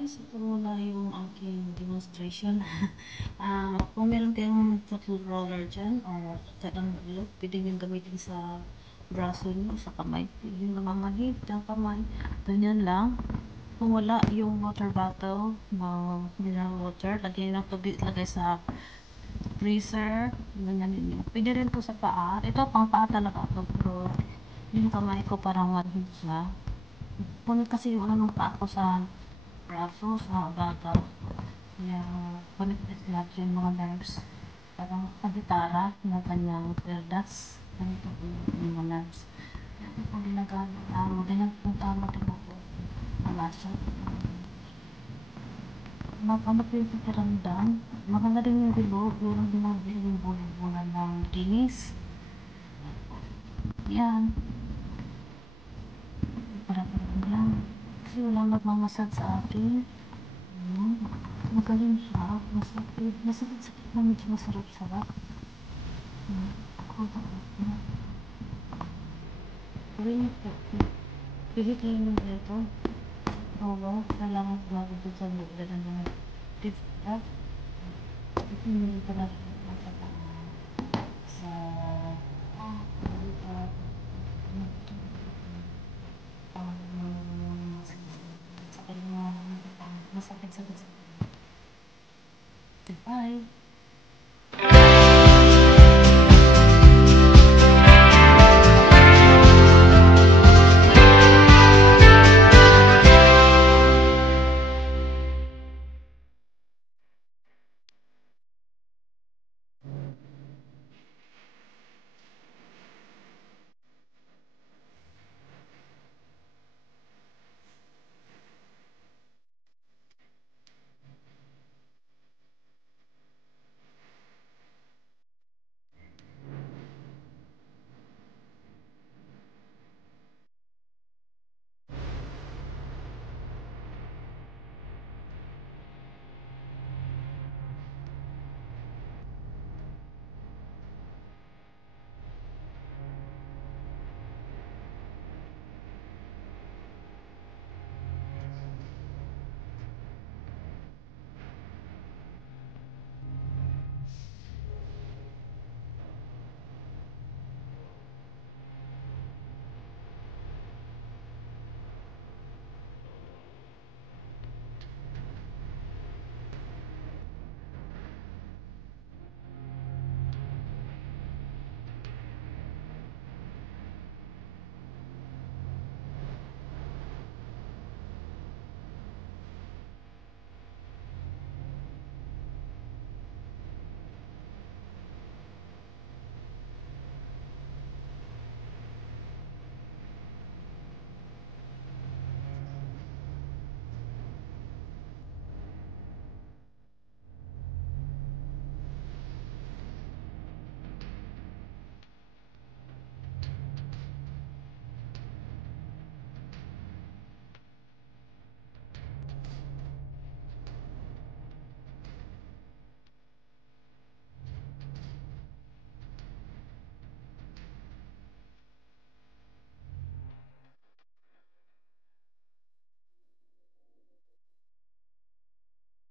guys, ito muna yung aking demonstration. Kung meron kayong foot roller dyan or talagang bulog, pwede nyo gamitin sa braso nyo, sa kamay. Yung namamanhid ng kamay, ganyan lang. Kung wala yung water bottle, mineral water, lagyan ng tubig, lagay sa freezer, ganyan ninyo. Pwede rin po sa paa. Ito pang paa talaga ito, pero yung kamay ko parang manhid na. Punod kasi yung ano ng paa ko sa braso, sa baga. Kaya connected lahat yung mga nerves. Parang agitara na kanyang perdas. Ganito po yung mga nerves. Kaya po ginagamit ganyan po tama din ako. Alasa. Ano po yung pakiramdam? Maganda din yung bilog. Meron din yung bulan ng dinis. Yan. Parang lang. Kasi walang nagmamasad sa akin. Magaling siya. Masakit-sakit na medyo masarap-sarap. Pili kayo ng dito. Oo, kailangan bago po sa loob na ng tifta. Ito yung talaga sa masakit-sakit. Bye!